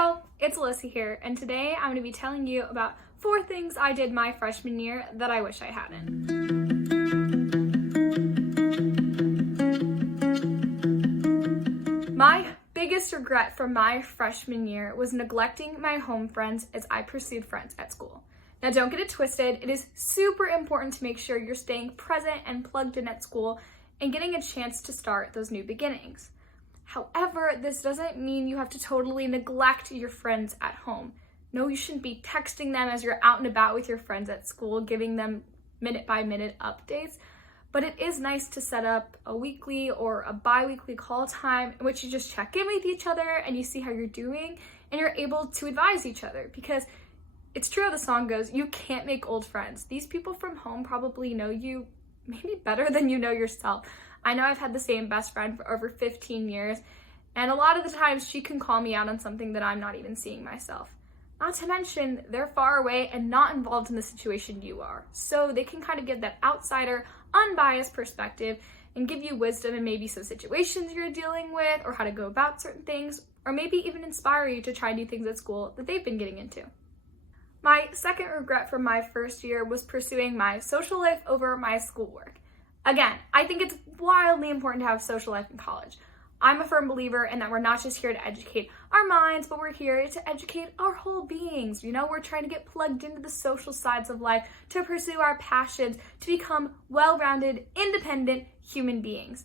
y'all, it's Alyssa here, and today I'm going to be telling you about 4 things I did my freshman year that I wish I hadn't. My biggest regret from my freshman year was neglecting my home friends as I pursued friends at school. Now don't get it twisted, it is super important to make sure you're staying present and plugged in at school and getting a chance to start those new beginnings. However, this doesn't mean you have to totally neglect your friends at home. No, you shouldn't be texting them as you're out and about with your friends at school, giving them minute-by-minute updates. But it is nice to set up a weekly or a bi-weekly call time in which you just check in with each other and you see how you're doing and you're able to advise each other. Because it's true how the song goes, you can't make old friends. These people from home probably know you maybe better than you know yourself. I know I've had the same best friend for over 15 years, and a lot of the times she can call me out on something that I'm not even seeing myself. Not to mention, they're far away and not involved in the situation you are. So they can kind of give that outsider, unbiased perspective and give you wisdom in maybe some situations you're dealing with or how to go about certain things, or maybe even inspire you to try new things at school that they've been getting into. My second regret from my first year was pursuing my social life over my schoolwork. Again, I think it's wildly important to have social life in college. I'm a firm believer in that we're not just here to educate our minds, but we're here to educate our whole beings. You know, we're trying to get plugged into the social sides of life, to pursue our passions, to become well-rounded, independent human beings.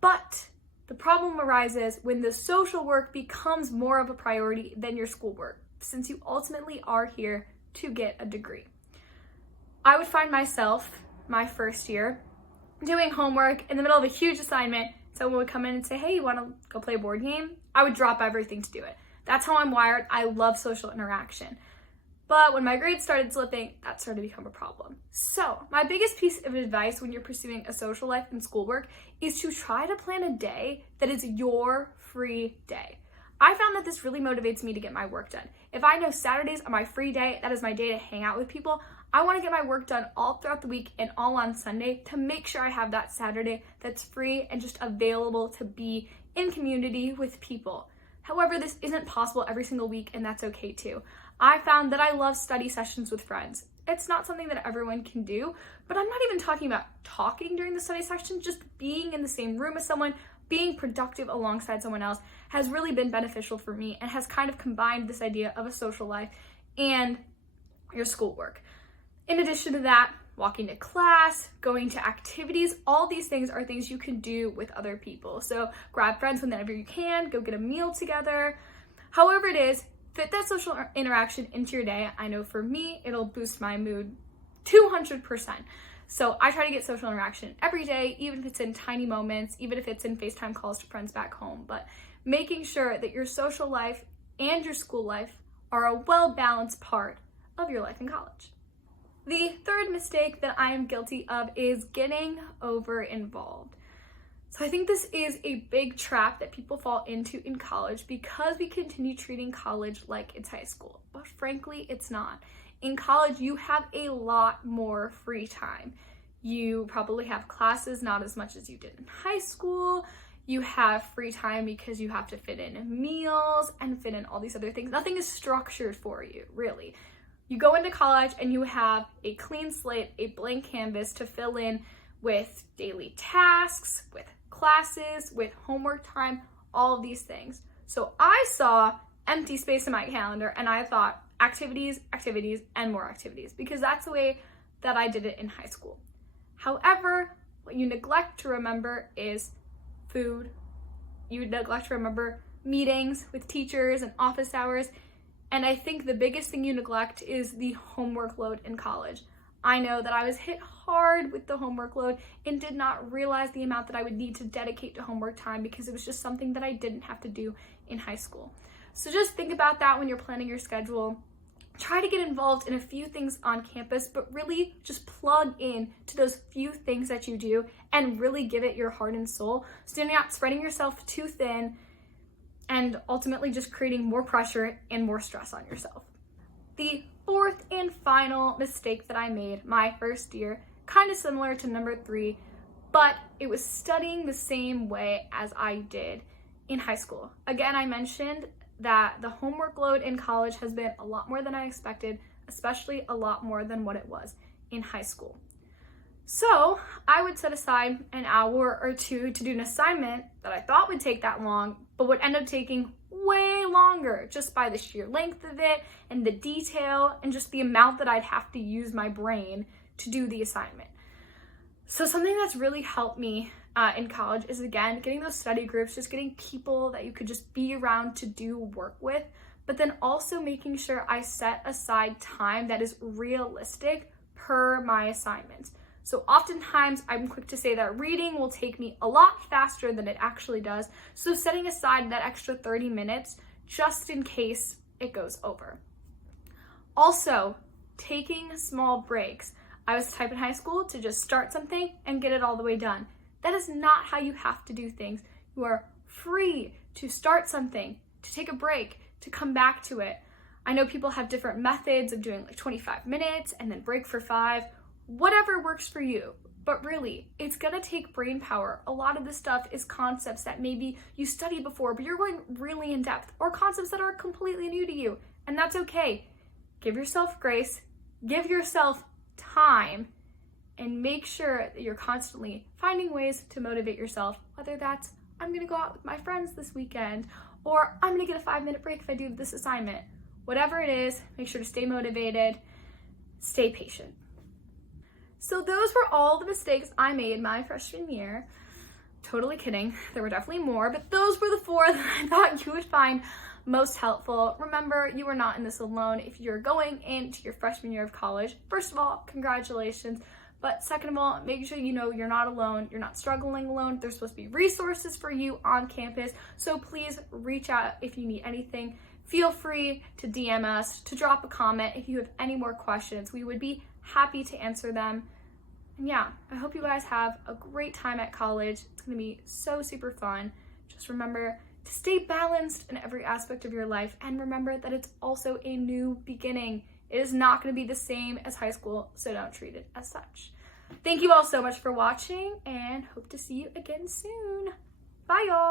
But the problem arises when the social work becomes more of a priority than your schoolwork, since you ultimately are here to get a degree. I would find myself, my first year, doing homework in the middle of a huge assignment. Someone would come in and say, hey, you want to go play a board game? I would drop everything to do it. That's how I'm wired. I love social interaction. But when my grades started slipping, that started to become a problem. So my biggest piece of advice when you're pursuing a social life and schoolwork is to try to plan a day that is your free day. I found that this really motivates me to get my work done. If I know Saturdays are my free day, that is my day to hang out with people, I want to get my work done all throughout the week and all on Sunday to make sure I have that Saturday that's free and just available to be in community with people. However, this isn't possible every single week, and that's okay too. I found that I love study sessions with friends. It's not something that everyone can do, but I'm not even talking about talking during the study session, just being in the same room as someone, being productive alongside someone else has really been beneficial for me and has kind of combined this idea of a social life and your schoolwork. In addition to that, walking to class, going to activities, all these things are things you can do with other people. So grab friends whenever you can, go get a meal together. However it is, fit that social interaction into your day. I know for me, it'll boost my mood 200%. So I try to get social interaction every day, even if it's in tiny moments, even if it's in FaceTime calls to friends back home, but making sure that your social life and your school life are a well-balanced part of your life in college. The third mistake that I am guilty of is getting over-involved. So I think this is a big trap that people fall into in college because we continue treating college like it's high school. But frankly, it's not. In college, you have a lot more free time. You probably have classes, not as much as you did in high school. You have free time because you have to fit in meals and fit in all these other things. Nothing is structured for you, really. You go into college and you have a clean slate, a blank canvas to fill in with daily tasks, with classes, with homework time, all of these things. So I saw empty space in my calendar and I thought activities, activities, and more activities, because that's the way that I did it in high school. However, what you neglect to remember is food. You neglect to remember meetings with teachers and office hours. And I think the biggest thing you neglect is the homework load in college. I know that I was hit hard with the homework load and did not realize the amount that I would need to dedicate to homework time because it was just something that I didn't have to do in high school. So just think about that when you're planning your schedule. Try to get involved in a few things on campus, but really just plug in to those few things that you do and really give it your heart and soul, so you're not spreading yourself too thin and ultimately just creating more pressure and more stress on yourself. The fourth and final mistake that I made my first year, kind of similar to number 3, but it was studying the same way as I did in high school. Again, I mentioned that the homework load in college has been a lot more than I expected, especially a lot more than what it was in high school. So I would set aside an hour or two to do an assignment that I thought would take that long, but would end up taking way longer just by the sheer length of it and the detail and just the amount that I'd have to use my brain to do the assignment. So something that's really helped me in college is, again, getting those study groups, just getting people that you could just be around to do work with, but then also making sure I set aside time that is realistic per my assignments. So oftentimes I'm quick to say that reading will take me a lot faster than it actually does. So setting aside that extra 30 minutes just in case it goes over. Also, taking small breaks. I was the type in high school to just start something and get it all the way done. That is not how you have to do things. You are free to start something, to take a break, to come back to it. I know people have different methods of doing like 25 minutes and then break for 5. Whatever works for you, but really, it's gonna take brain power. A lot of this stuff is concepts that maybe you studied before, but you're going really in depth, or concepts that are completely new to you, and that's okay. Give yourself grace, give yourself time, and make sure that you're constantly finding ways to motivate yourself, whether that's, I'm gonna go out with my friends this weekend, or I'm gonna get a 5-minute break if I do this assignment. Whatever it is, make sure to stay motivated, stay patient. So those were all the mistakes I made my freshman year. Totally kidding. There were definitely more, but those were the 4 that I thought you would find most helpful. Remember, you are not in this alone. If you're going into your freshman year of college, first of all, congratulations. But second of all, make sure you know you're not alone. You're not struggling alone. There's supposed to be resources for you on campus. So please reach out if you need anything. Feel free to DM us, to drop a comment if you have any more questions. We would be happy to answer them. And yeah, I hope you guys have a great time at college. It's gonna be so super fun. Just remember to stay balanced in every aspect of your life, and remember that it's also a new beginning. It is not gonna be the same as high school, so don't treat it as such. Thank you all so much for watching, and hope to see you again soon. Bye, y'all.